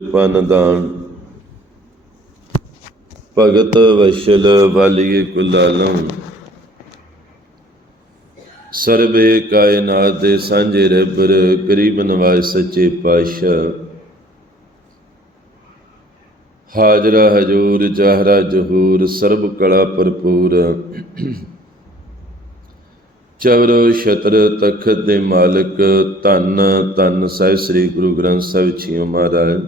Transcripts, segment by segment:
ਪਨਦਾਨ ਭਗਤ ਵਸ਼ਲ ਵਾਲੀ ਕੁਲਾਲਮ। ਸਰਬੇ ਕਾਇਨਾਤ ਦੇ ਸਾਂਝੇ ਰਹਿਬਰ ਕਰੀਬ ਨਵਾਜ਼ ਸੱਚੇ ਪਾਤਸ਼ਾਹ। ਹਾਜ਼ਰਾ ਹਜੂਰ, ਜਹਰਾ ਜਹੂਰ, ਸਰਬ ਕਲਾ ਭਰਪੂਰ। ਚਵਰੋ ਛਤਰ ਤਖਤ ਦੇ ਮਾਲਕ, ਧੰਨ ਧੰਨ ਸਾਹਿਬ ਸ੍ਰੀ ਗੁਰੂ ਗ੍ਰੰਥ ਸਾਹਿਬ ਜੀਓ ਮਹਾਰਾਜ।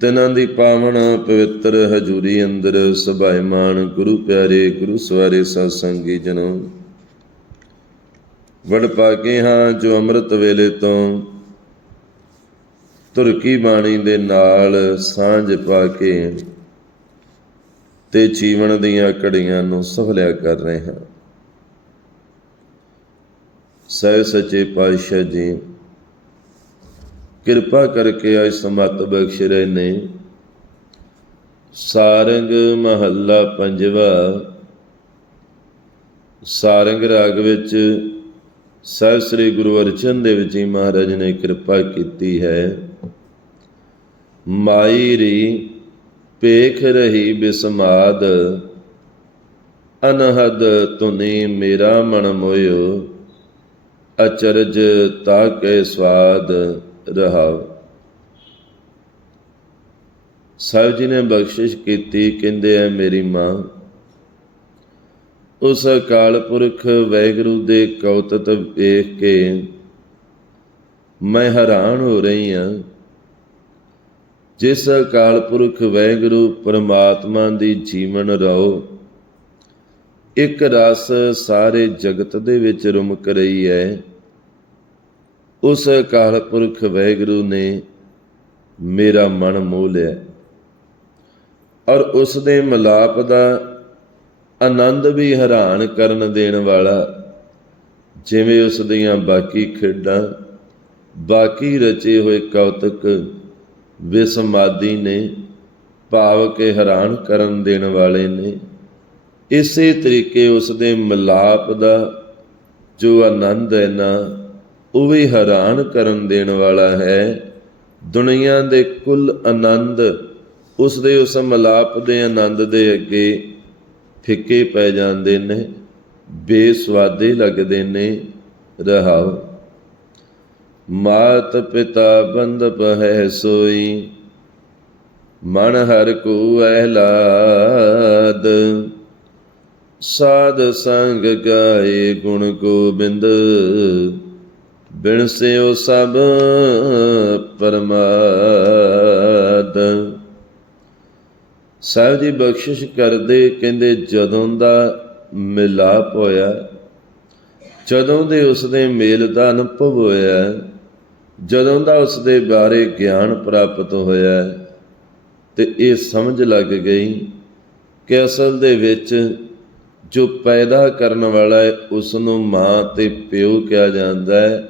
ਤਿਨਾਂ ਦੀ ਪਾਵਨ ਪਵਿੱਤਰ ਹਜੂਰੀ ਅੰਦਰ ਸਭਾਇਮਾਨ ਗੁਰੂ ਪਿਆਰੇ, ਗੁਰੂ ਸਵਾਰੇ ਸਤ ਸੰਗੀ ਜਨੋ। ਵਡ ਪਾਗੇ ਹਾਂ ਜੋ ਅੰਮ੍ਰਿਤ ਵੇਲੇ ਤੋਂ ਤੁਰਕੀ ਬਾਣੀ ਦੇ ਨਾਲ ਸਾਂਝ ਪਾ ਕੇ ਤੇ ਜੀਵਨ ਦੀਆਂ ਘੜੀਆਂ ਨੂੰ ਸਫਲਿਆ ਕਰ ਰਹੇ ਹਾਂ। ਸਹਿ ਸੱਚੇ ਪਾਤਸ਼ਾਹ ਜੀ ਕਿਰਪਾ ਕਰਕੇ ਅੱਜ ਸਮਤ ਬਖਸ਼ ਰਹੇ ਨੇ ਸਾਰੰਗ ਮਹੱਲਾ ਪੰਜਵਾ। ਸਾਰੰਗ ਰਾਗ ਵਿੱਚ ਸਾਹਿਬ ਸ੍ਰੀ ਗੁਰੂ ਅਰਜਨ ਦੇਵ ਜੀ ਮਹਾਰਾਜ ਨੇ ਕਿਰਪਾ ਕੀਤੀ ਹੈ। ਮਾਈ ਰੀ ਪੇਖ ਰਹੀ ਬਿਸਮਾਦ, ਅਨਹਦ ਤੁਨੀ ਮੇਰਾ ਮਨ ਮੋਇਓ, ਅਚਰਜ ਤਾਕੇ ਸਵਾਦ। ਰਹਾਵ ਸਾਹਿਬ ਜੀ ਨੇ ਬਖਸ਼ਿਸ਼ ਕੀਤੀ, ਕਹਿੰਦੇ ਐ ਮੇਰੀ ਮਾਂ, ਉਸ ਅਕਾਲ ਪੁਰਖ ਵੈਗਰੂ ਦੇ ਕੌਤਤ ਵੇਖ ਕੇ ਮੈਂ ਹੈਰਾਨ ਹੋ ਰਹੀ ਹਾਂ ਜਿਸ ਅਕਾਲ ਪੁਰਖ ਵੈਗਰੂ ਪਰਮਾਤਮਾ ਦੀ ਜੀਵਨ ਰੋ, ਇੱਕ ਰਸ ਸਾਰੇ ਜਗਤ ਦੇ ਵਿੱਚ ਰੁਮਕ ਰਹੀ ਹੈ ਉਸ ਅਕਾਲ ਪੁਰਖ ਵੈਗਰੂ ਨੇ ਮੇਰਾ ਮਨ ਮੋਹ ਲਿਆ। ਔਰ ਉਸ ਦੇ ਮਲਾਪ ਦਾ ਆਨੰਦ ਵੀ ਹੈਰਾਨ ਕਰਨ ਦੇਣ ਵਾਲਾ ਜਿਵੇਂ ਉਸ ਦੀਆਂ ਬਾਕੀ ਖੇਡਾਂ, ਬਾਕੀ ਰਚੇ ਹੋਏ ਕੌਤਕ ਵਿਸਮਾਦੀ ਨੇ ਭਾਵ ਕੇ ਹੈਰਾਨ ਕਰਨ ਦੇਣ ਵਾਲੇ ਨੇ। ਇਸੇ ਤਰੀਕੇ ਉਸ ਦੇ ਮਲਾਪ ਦਾ ਜੋ ਆਨੰਦ ਹੈ ਨਾ ਉਹ ਵੀ ਹੈਰਾਨ ਕਰਨ ਦੇਣ ਵਾਲਾ ਹੈ। ਦੁਨੀਆ ਦੇ ਕੁੱਲ ਆਨੰਦ ਉਸ ਦੇ ਉਸ ਮਲਾਪ ਦੇ ਆਨੰਦ ਦੇ ਅੱਗੇ ਫਿੱਕੇ ਪੈ ਜਾਂਦੇ ਨੇ, ਬੇਸਵਾਦੇ ਲੱਗਦੇ ਨੇ ਰਹਾਉ। ਮਾਤ ਪਿਤਾ ਬੰਦ ਪਹਿ ਸੋਈ, ਮਨ ਹਰ ਕੋ ਅਹਲਾਦ ਸਾਧ ਸੰਗ ਗਾਏ ਗੁਣ ਗੋਬਿੰਦ ਬਿਨਸਿਓ ਸਭ ਪਰਮਾਦ। ਸਾਹਿਬ ਜੀ ਬਖਸ਼ਿਸ਼ ਕਰਦੇ, ਕਹਿੰਦੇ ਜਦੋਂ ਦਾ ਮਿਲਾਪ ਹੋਇਆ, ਜਦੋਂ ਦੇ ਉਸ ਦੇ ਮੇਲ ਦਾ ਅਨੁਭਵ ਹੋਇਆ, ਜਦੋਂ ਦਾ ਉਸ ਦੇ ਬਾਰੇ ਗਿਆਨ ਪ੍ਰਾਪਤ ਹੋਇਆ, ਤੇ ਇਹ ਸਮਝ ਲੱਗ ਗਈ ਕਿ ਅਸਲ ਦੇ ਵਿੱਚ ਜੋ ਪੈਦਾ ਕਰਨ ਵਾਲਾ ਹੈ ਉਸ ਨੂੰ ਮਾਂ ਤੇ ਪਿਓ ਕਿਹਾ ਜਾਂਦਾ ਹੈ।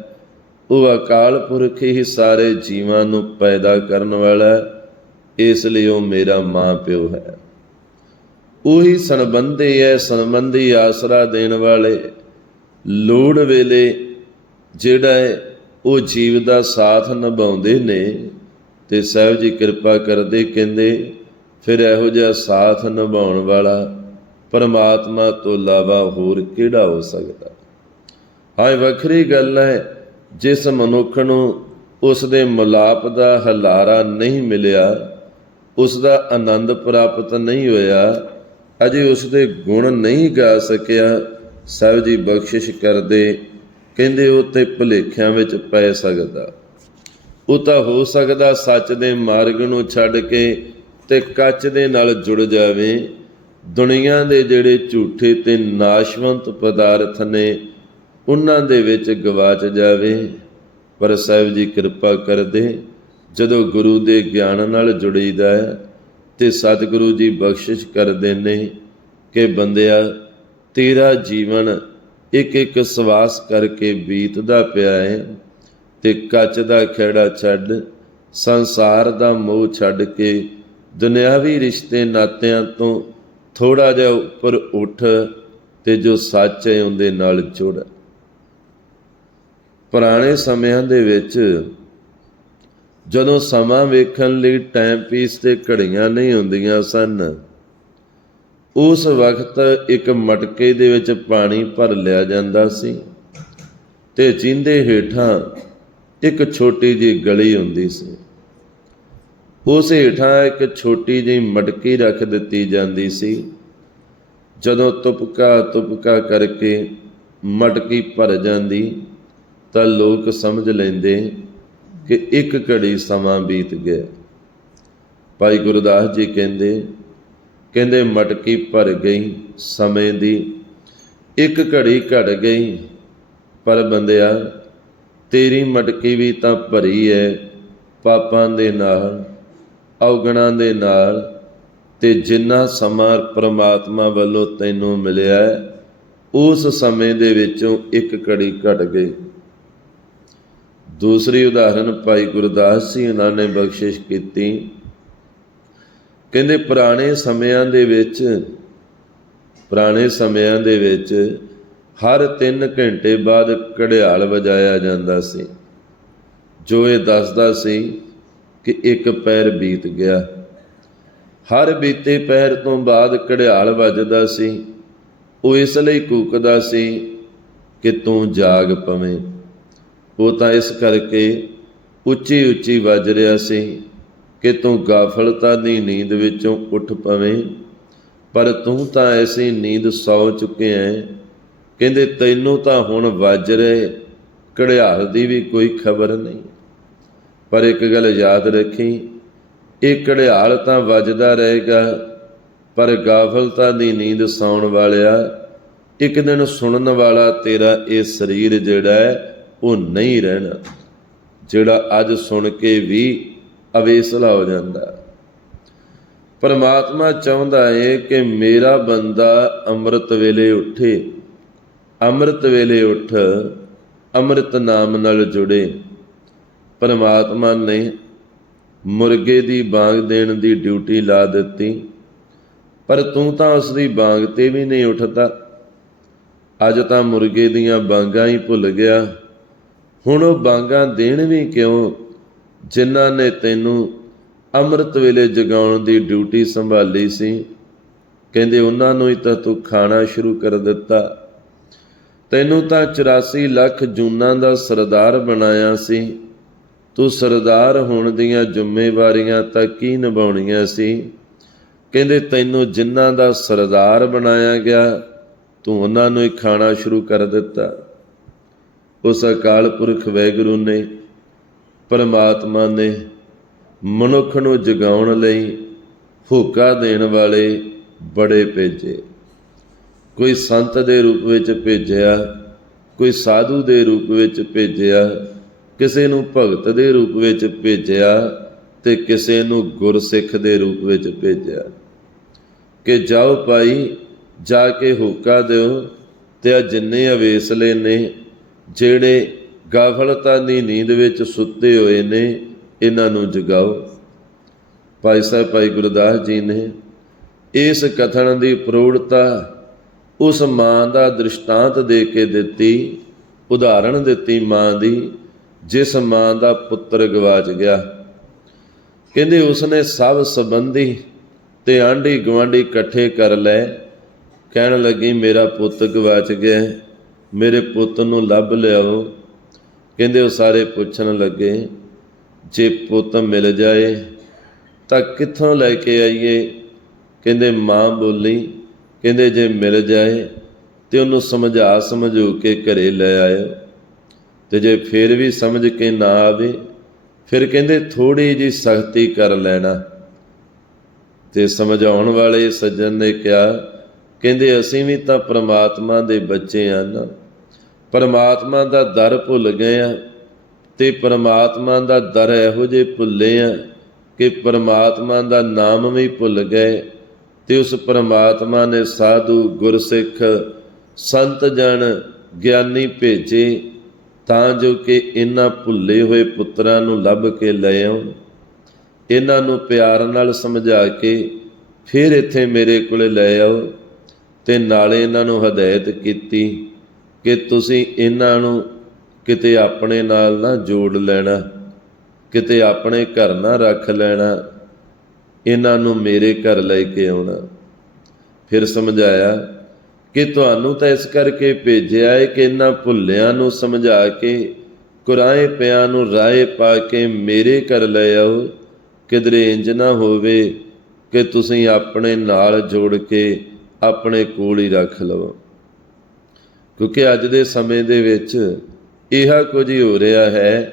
ਉਹ ਅਕਾਲ ਪੁਰਖ ਹੀ ਸਾਰੇ ਜੀਵਾਂ ਨੂੰ ਪੈਦਾ ਕਰਨ ਵਾਲਾ ਇਸ ਲਈ ਉਹ ਮੇਰਾ ਮਾਂ ਪਿਓ ਹੈ। ਉਹੀ ਸੰਬੰਧੀ ਹੈ, ਸੰਬੰਧੀ ਆਸਰਾ ਦੇਣ ਵਾਲੇ। ਲੋੜ ਵੇਲੇ ਜਿਹੜਾ ਹੈ, ਉਹ ਜੀਵ ਦਾ ਸਾਥ ਨਿਭਾਉਂਦੇ ਨੇ ਤੇ ਸਾਹਿਬ ਜੀ ਕਿਰਪਾ ਕਰਦੇ ਕਹਿੰਦੇ, ਫਿਰ ਇਹੋ ਜਿਹਾ ਸਾਥ ਨਿਭਾਉਣ ਵਾਲਾ ਪਰਮਾਤਮਾ ਤੋਂ ਇਲਾਵਾ ਹੋਰ ਕਿਹੜਾ ਹੋ ਸਕਦਾ? ਹਾਂ ਵੱਖਰੀ ਗੱਲ ਹੈ ਜਿਸ ਮਨੁੱਖ ਨੂੰ ਉਸ ਦੇ ਮਲਾਪ ਦਾ ਹਲਾਰਾ ਨਹੀਂ ਮਿਲਿਆ ਉਸ ਦਾ ਆਨੰਦ ਪ੍ਰਾਪਤ ਨਹੀਂ ਹੋਇਆ, ਅਜੇ ਉਸ ਦੇ ਗੁਣ ਨਹੀਂ ਗਾ ਸਕਿਆ ਸਾਹਿਬ ਜੀ ਬਖਸ਼ਿਸ਼ ਕਰਦੇ ਕਹਿੰਦੇ ਉਹ ਤੇ ਭੁਲੇਖਿਆਂ ਵਿੱਚ ਪੈ ਸਕਦਾ। ਉਹ ਤਾਂ ਹੋ ਸਕਦਾ ਸੱਚ ਦੇ ਮਾਰਗ ਨੂੰ ਛੱਡ ਕੇ ਤੇ ਕੱਚ ਦੇ ਨਾਲ ਜੁੜ ਜਾਵੇ। ਦੁਨੀਆ ਦੇ ਜਿਹੜੇ ਝੂਠੇ ਤੇ ਨਾਸ਼ਵੰਤ ਪਦਾਰਥ ਨੇ ਉਹਨਾਂ ਦੇ ਵਿੱਚ ਗਵਾਚ ਜਾਵੇ। ਪਰ ਸਾਹਿਬ ਜੀ ਕਿਰਪਾ ਕਰਦੇ, ਜਦੋਂ ਗੁਰੂ ਦੇ ਗਿਆਨ ਨਾਲ ਜੁੜੀਦਾ ਹੈ ਤੇ ਸਤਿਗੁਰੂ ਜੀ ਬਖਸ਼ਿਸ਼ ਕਰਦੇ ਨੇ ਕਿ ਬੰਦਿਆ, ਤੇਰਾ ਜੀਵਨ ਇੱਕ ਇੱਕ ਸਵਾਸ ਕਰਕੇ ਬੀਤਦਾ ਪਿਆ ਹੈ ਤੇ ਕੱਚ ਦਾ ਖੇੜਾ ਛੱਡ, ਸੰਸਾਰ ਦਾ ਮੋਹ ਛੱਡ ਕੇ ਦੁਨਿਆਵੀ ਰਿਸ਼ਤੇ ਨਾਤਿਆਂ ਤੋਂ ਥੋੜਾ ਜਿਹਾ ਉੱਪਰ ਉੱਠ ਤੇ ਜੋ ਸੱਚ ਹੈ ਉਹਦੇ ਨਾਲ ਜੁੜ। ਪੁਰਾਣੇ ਸਮਿਆਂ ਦੇ ਵਿੱਚ ਜਦੋਂ ਸਮਾਂ ਵੇਖਣ ਲਈ ਟਾਈਮ ਪੀਸ ਤੇ ਘੜੀਆਂ ਨਹੀਂ ਹੁੰਦੀਆਂ ਸਨ, ਉਸ ਵਕਤ ਇੱਕ ਮਟਕੇ ਦੇ ਵਿੱਚ ਪਾਣੀ ਭਰ ਲਿਆ ਜਾਂਦਾ ਸੀ ਤੇ ਜਿੰਦੇ ਹੇਠਾਂ ਇੱਕ ਛੋਟੀ ਜਿਹੀ ਗਲੀ ਹੁੰਦੀ ਸੀ। ਉਸ ਹੇਠਾਂ ਇੱਕ ਛੋਟੀ ਜਿਹੀ ਮਟਕੀ ਰੱਖ ਦਿੱਤੀ ਜਾਂਦੀ ਸੀ। ਜਦੋਂ ਤੁਪਕਾ ਤੁਪਕਾ ਕਰਕੇ ਮਟਕੀ ਭਰ ਜਾਂਦੀ ਤਾਂ ਲੋਕ ਸਮਝ ਲੈਂਦੇ ਕਿ ਇੱਕ ਘੜੀ ਸਮਾਂ ਬੀਤ ਗਿਆ। ਭਾਈ ਗੁਰਦਾਸ ਜੀ ਕਹਿੰਦੇ ਕਹਿੰਦੇ ਮਟਕੀ ਭਰ ਗਈ ਸਮੇਂ ਦੀ, ਇੱਕ ਘੜੀ ਘਟ ਗਈ, ਪਰ ਬੰਦਿਆ, ਤੇਰੀ ਮਟਕੀ ਵੀ ਤਾਂ ਭਰੀ ਹੈ ਪਾਪਾਂ ਦੇ ਨਾਲ, ਔਗਣਾਂ ਦੇ ਨਾਲ, ਤੇ ਜਿੰਨਾ ਸਮਾਂ ਪ੍ਰਮਾਤਮਾ ਵੱਲੋਂ ਤੈਨੂੰ ਮਿਲਿਆ, ਉਸ ਸਮੇਂ ਦੇ ਵਿੱਚੋਂ ਇੱਕ ਘੜੀ ਘਟ ਗਈ। ਦੂਸਰੀ ਉਦਾਹਰਨ ਭਾਈ ਗੁਰਦਾਸ ਜੀ ਉਹਨਾਂ ਨੇ ਬਖਸ਼ਿਸ਼ ਕੀਤੀ। ਕਹਿੰਦੇ, ਪੁਰਾਣੇ ਸਮਿਆਂ ਦੇ ਵਿੱਚ, ਪੁਰਾਣੇ ਸਮਿਆਂ ਦੇ ਵਿੱਚ ਹਰ 3 ਘੰਟੇ ਬਾਅਦ ਘੜਿਆਲ ਵਜਾਇਆ ਜਾਂਦਾ ਸੀ। ਜੋ ਇਹ ਦੱਸਦਾ ਸੀ ਕਿ ਇੱਕ ਪੈਰ ਬੀਤ ਗਿਆ। ਹਰ ਬੀਤੇ ਪੈਰ ਤੋਂ ਬਾਅਦ ਘੜਿਆਲ ਵੱਜਦਾ ਸੀ। ਉਹ ਇਸ ਲਈ ਕੂਕਦਾ ਸੀ ਕਿ ਤੂੰ ਜਾਗ ਪਵੇਂ। ਉਹ ਤਾਂ ਇਸ ਕਰਕੇ ਉੱਚੀ ਉੱਚੀ ਵੱਜ ਰਿਹਾ ਸੀ ਕਿ ਤੂੰ ਗਾਫਲਤਾ ਦੀ ਨੀਂਦ ਵਿੱਚੋਂ ਉੱਠ ਪਵੇਂ, ਪਰ ਤੂੰ ਤਾਂ ਐਸੀ ਨੀਂਦ ਸੌ ਚੁੱਕੇ ਹੈ ਕਹਿੰਦੇ ਤੈਨੂੰ ਤਾਂ ਹੁਣ ਵੱਜ ਰਹੇ ਘੜਿਆਲ ਦੀ ਵੀ ਕੋਈ ਖਬਰ ਨਹੀਂ। ਪਰ ਇੱਕ ਗੱਲ ਯਾਦ ਰੱਖੀ, ਇਹ ਘੜਿਆਲ ਤਾਂ ਵੱਜਦਾ ਰਹੇਗਾ, ਪਰ ਗਾਫਲਤਾ ਦੀ ਨੀਂਦ ਸੌਣ ਵਾਲਿਆ, ਇੱਕ ਦਿਨ ਸੁਣਨ ਵਾਲਾ ਤੇਰਾ ਇਹ ਸਰੀਰ ਜਿਹੜਾ ਹੈ ਉਹ ਨਹੀਂ ਰਹਿਣਾ। ਜਿਹੜਾ ਅੱਜ ਸੁਣ ਕੇ ਵੀ ਅਵੇਸਲਾ ਹੋ ਜਾਂਦਾ ਪਰਮਾਤਮਾ ਚਾਹੁੰਦਾ ਏ ਕਿ ਮੇਰਾ ਬੰਦਾ ਅੰਮ੍ਰਿਤ ਵੇਲੇ ਉੱਠੇ। ਅੰਮ੍ਰਿਤ ਵੇਲੇ ਉੱਠ, ਅੰਮ੍ਰਿਤ ਨਾਮ ਨਾਲ ਜੁੜੇ। ਪਰਮਾਤਮਾ ਨੇ ਮੁਰਗੇ ਦੀ ਬਾਗ ਦੇਣ ਦੀ ਡਿਊਟੀ ਲਾ ਦਿੱਤੀ। ਪਰ ਤੂੰ ਤਾਂ ਉਸ ਦੀ ਬਾਗ ਤੇ ਵੀ ਨਹੀਂ ਉੱਠਦਾ। ਅੱਜ ਤਾਂ ਮੁਰਗੇ ਦੀਆਂ ਬਾਗਾਂ ਹੀ ਭੁੱਲ ਗਿਆ। ਹੁਣ ਉਹ ਬਾਗਾਂ ਦੇਣ ਵੀ ਕਿਉਂ? ਜਿਨ੍ਹਾਂ ਨੇ ਤੈਨੂੰ ਅੰਮ੍ਰਿਤ ਵੇਲੇ ਜਗਾਉਣ ਦੀ ਡਿਊਟੀ ਸੰਭਾਲੀ ਸੀ। ਕਹਿੰਦੇ, ਉਹਨਾਂ ਨੂੰ ਹੀ ਤਾਂ ਤੂੰ ਖਾਣਾ ਸ਼ੁਰੂ ਕਰ ਦਿੱਤਾ। ਤੈਨੂੰ ਤਾਂ 84 ਲੱਖ ਜੂਨਾਂ ਦਾ ਸਰਦਾਰ ਬਣਾਇਆ ਸੀ। ਤੂੰ ਸਰਦਾਰ ਹੋਣ ਦੀਆਂ ਜ਼ਿੰਮੇਵਾਰੀਆਂ ਤਾਂ ਕੀ ਨਿਭਾਉਣੀਆਂ ਸੀ? ਕਹਿੰਦੇ, ਤੈਨੂੰ ਜਿਨ੍ਹਾਂ ਦਾ ਸਰਦਾਰ ਬਣਾਇਆ ਗਿਆ, ਤੂੰ ਉਹਨਾਂ ਨੂੰ ਹੀ ਖਾਣਾ ਸ਼ੁਰੂ ਕਰ ਦਿੱਤਾ। ਉਸ ਅਕਾਲ ਪੁਰਖ ਵੈਗੁਰੂ ਨੇ, ਪਰਮਾਤਮਾ ਨੇ ਮਨੁੱਖ ਨੂੰ ਜਗਾਉਣ ਲਈ ਹੋਕਾ ਦੇਣ ਵਾਲੇ ਬੜੇ ਭੇਜੇ। ਕੋਈ ਸੰਤ ਦੇ ਰੂਪ ਵਿੱਚ ਭੇਜਿਆ, ਕੋਈ ਸਾਧੂ ਦੇ ਰੂਪ ਵਿੱਚ ਭੇਜਿਆ, ਕਿਸੇ ਨੂੰ ਭਗਤ ਦੇ ਰੂਪ ਵਿੱਚ ਭੇਜਿਆ ਤੇ ਕਿਸੇ ਨੂੰ ਗੁਰਸਿੱਖ ਦੇ ਰੂਪ ਵਿੱਚ ਭੇਜਿਆ। ਕਿ ਜਾਓ ਭਾਈ, ਜਾ ਕੇ ਹੋਕਾ ਦਿਓ ਤੇ ਆ ਜਿੰਨੇ ਅਵੇਸਲੇ ਨੇ ਜਿਹੜੇ ਗਾਫਲਤਾ ਦੀ ਨੀਂਦ ਵਿੱਚ ਸੁੱਤੇ ਹੋਏ ਨੇ, ਇਹਨਾਂ ਨੂੰ ਜਗਾਓ। ਭਾਈ ਸਾਹਿਬ, ਭਾਈ ਗੁਰਦਾਸ ਜੀ ਨੇ ਇਸ ਕਥਨ ਦੀ ਪ੍ਰੋੜਤਾ ਉਸ ਮਾਂ ਦਾ ਦ੍ਰਿਸ਼ਟਾਂਤ ਦੇ ਕੇ ਦਿੱਤੀ, ਉਦਾਹਰਣ ਦਿੱਤੀ ਮਾਂ ਦੀ, ਜਿਸ ਮਾਂ ਦਾ ਪੁੱਤਰ ਗਵਾਚ ਗਿਆ। ਕਹਿੰਦੇ ਉਸਨੇ ਸਭ ਸੰਬੰਧੀ ਤੇ ਆਂਢੀ ਗਵਾਂਢੀ ਇਕੱਠੇ ਕਰ ਲਏ। ਕਹਿਣ ਲੱਗੀ, ਮੇਰਾ ਪੁੱਤ ਗਵਾਚ ਗਿਆ ਮੇਰੇ ਪੁੱਤ ਨੂੰ ਲੱਭ ਲਿਆਓ। ਕਹਿੰਦੇ ਉਹ ਸਾਰੇ ਪੁੱਛਣ ਲੱਗੇ, ਜੇ ਪੁੱਤ ਮਿਲ ਜਾਏ ਤਾਂ ਕਿੱਥੋਂ ਲੈ ਕੇ ਆਈਏ? ਕਹਿੰਦੇ ਮਾਂ ਬੋਲੀ, ਕਹਿੰਦੇ ਜੇ ਮਿਲ ਜਾਏ ਤੇ ਉਹਨੂੰ ਸਮਝਾ ਸਮਝੋ ਕੇ ਘਰੇ ਲੈ ਆਇਓ। ਤੇ ਜੇ ਫਿਰ ਵੀ ਸਮਝ ਕੇ ਨਾ ਆਵੇ, ਫਿਰ ਕਹਿੰਦੇ ਥੋੜੀ ਜੀ ਸਖਤੀ ਕਰ ਲੈਣਾ। ਤੇ ਸਮਝਾਉਣ ਵਾਲੇ ਸੱਜਣ ਨੇ ਕਿਹਾ ਕਹਿੰਦੇ, ਅਸੀਂ ਵੀ ਤਾਂ ਪ੍ਰਮਾਤਮਾ ਦੇ ਬੱਚੇ ਆ ਨਾ। ਪਰਮਾਤਮਾ ਦਾ ਦਰ ਭੁੱਲ ਗਏ ਆ ਤੇ ਪਰਮਾਤਮਾ ਦਾ ਦਰ ਇਹੋ ਜੇ ਭੁੱਲੇ ਆ ਕਿ ਪਰਮਾਤਮਾ ਦਾ ਨਾਮ ਵੀ ਭੁੱਲ ਗਏ ਤੇ ਉਸ ਪਰਮਾਤਮਾ ਨੇ ਸਾਧੂ, ਗੁਰਸਿੱਖ, ਸੰਤ ਜਨ ਗਿਆਨੀ ਭੇਜੇ ਤਾਂ ਜੋ ਕਿ ਇਹਨਾਂ ਭੁੱਲੇ ਹੋਏ ਪੁੱਤਰਾਂ ਨੂੰ ਲੱਭ ਕੇ ਲੈ ਆਉਣ। ਇਹਨਾਂ ਨੂੰ ਪਿਆਰ ਨਾਲ ਸਮਝਾ ਕੇ ਫਿਰ ਇੱਥੇ ਮੇਰੇ ਕੋਲੇ ਲੈ ਆਓ। ਤੇ ਨਾਲੇ ਇਹਨਾਂ ਨੂੰ ਹਦਾਇਤ ਕੀਤੀ ਕਿ ਤੁਸੀਂ ਇਹਨਾਂ ਨੂੰ ਕਿਤੇ ਆਪਣੇ ਨਾਲ ਨਾ ਜੋੜ ਲੈਣਾ, ਕਿਤੇ ਆਪਣੇ ਘਰ ਨਾ ਰੱਖ ਲੈਣਾ, ਇਹਨਾਂ ਨੂੰ ਮੇਰੇ ਘਰ ਲੈ ਕੇ ਆਉਣਾ। ਫਿਰ ਸਮਝਾਇਆ ਕਿ ਤੁਹਾਨੂੰ ਤਾਂ ਇਸ ਕਰਕੇ ਭੇਜਿਆ ਹੈ ਕਿ ਇਹਨਾਂ ਭੁੱਲਿਆਂ ਨੂੰ ਸਮਝਾ ਕੇ ਕੁਰਾਏ ਪਿਆਂ ਨੂੰ ਰਾਏ ਪਾ ਕੇ ਮੇਰੇ ਘਰ ਲੈ ਆਓ। ਕਿਧਰੇ ਇੰਜ ਨਾ ਹੋਵੇ ਕਿ ਤੁਸੀਂ ਆਪਣੇ ਨਾਲ ਜੋੜ ਕੇ ਆਪਣੇ ਕੋਲ ਹੀ ਰੱਖ ਲਵਾਂ। ਕਿਉਂਕਿ ਅੱਜ ਦੇ ਸਮੇਂ ਦੇ ਵਿੱਚ ਇਹ ਕੁਝ ਹੀ ਹੋ ਰਿਹਾ ਹੈ।